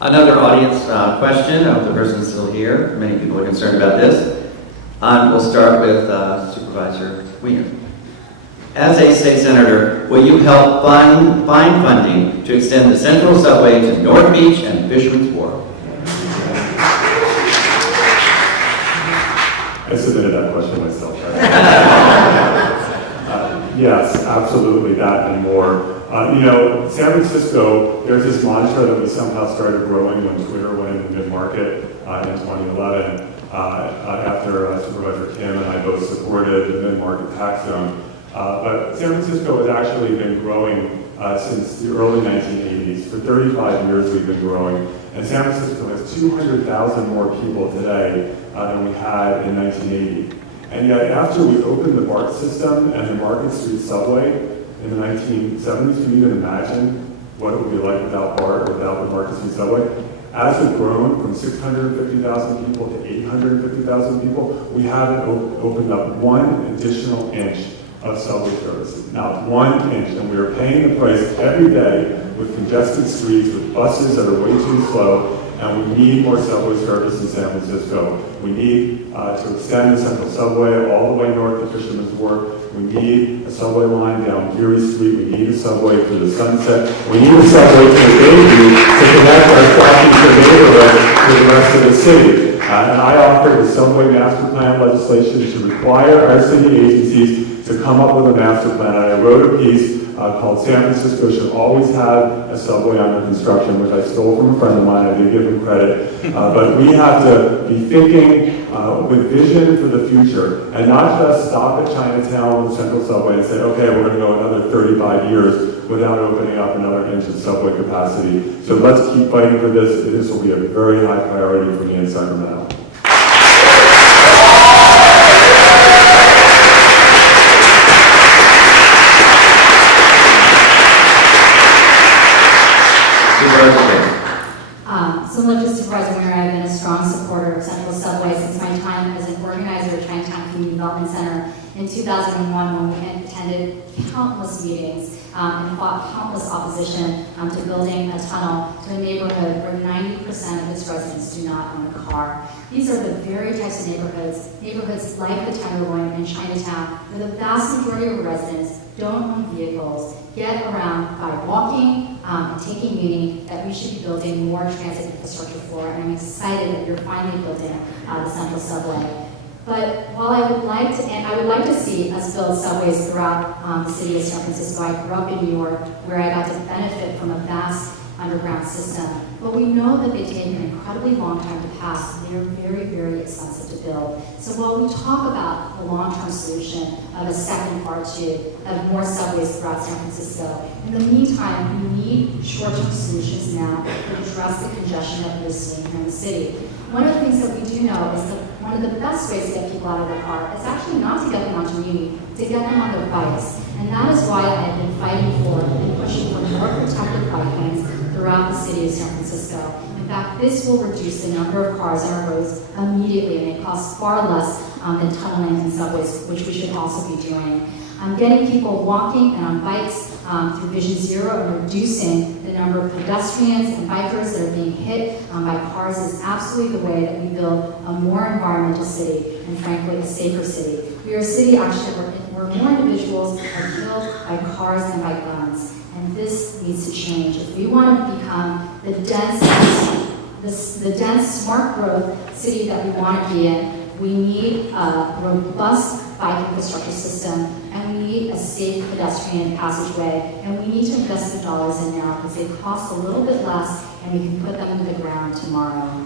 Another audience question, I hope the person's still here. Many people are concerned about this. We'll start with Supervisor Wiener. As a state senator, will you help find funding to extend the Central Subway to North Beach and Fisherman's Wharf? I submitted that question myself. Yes, absolutely, that and more. San Francisco, there's this mantra that we somehow started growing when Twitter went into mid-market in 2011 after Supervisor Kim and I both supported the mid-market tax zone. But San Francisco has actually been growing since the early 1980s. For 35 years we've been growing. And San Francisco has 200,000 more people today than we had in 1980. And yet after we opened the BART system and the Market Street subway in the 1970s, can you even imagine what it would be like without BART, without the Market Street subway? As we've grown from 650,000 people to 850,000 people, we haven't opened up one additional inch of subway services. Now, 1 inch, and we are paying the price every day with congested streets, with buses that are way too slow, and we need more subway service in San Francisco. We need to extend the Central Subway all the way north to Fisherman's Wharf. We need a subway line down Geary Street. We need a subway to the Sunset. We need a subway to the Bayview to connect our Washington neighborhood to the rest of the city. And I offered the subway master plan legislation to require our city agencies to come up with a master plan. And I wrote a piece called San Francisco Should Always Have a Subway Under Construction, which I stole from a friend of mine. I did give him credit. But we have to be thinking with vision for the future and not just stop at Chinatown with Central Subway and say, okay, we're going to go another 35 years without opening up another inch of subway capacity. So let's keep fighting for this. This will be a very high priority for me in Sacramento. Similar to Supervisor Wiener, I've been a strong supporter of Central Subway since my time as an organizer at Chinatown Community Development Center in 2001 when we attended countless meetings and fought countless opposition to building a tunnel to a neighborhood where 90% of its residents do not own a car. These are the very types of neighborhoods like the Tenderloin in Chinatown, where the vast majority of residents don't own vehicles, get around by walking and taking meaning that we should be building more transit infrastructure for, and I'm excited that you're finally building the Central Subway. But while I would like to see us build subways throughout the city of San Francisco. I grew up in New York, where I got to benefit from a vast underground system. But we know that they take an incredibly long time to pass, and they are very, very expensive to build. So while we talk about the long-term solution of a second part two, of more subways throughout San Francisco, in the meantime, we need short-term solutions now to address the congestion that we're seeing here in the city. One of the things that we do know is that one of the best ways to get people out of their car is actually not to get them onto Muni, to get them on their bikes. And that is why I have been fighting for and pushing for more protected bike lanes throughout the city of San Francisco. In fact, this will reduce the number of cars on our roads immediately, and it costs far less than tunneling and subways, which we should also be doing. Getting people walking and on bikes through Vision Zero and reducing the number of pedestrians and bikers that are being hit by cars is absolutely the way that we build a more environmental city and, frankly, a safer city. We are a city actually where more individuals are killed by cars than by guns, and this needs to change. If we want to become the dense, smart growth city that we want to be in, we need a robust bike infrastructure system, and we need a safe pedestrian passageway, and we need to invest the dollars in now because they cost a little bit less, and we can put them into the ground tomorrow.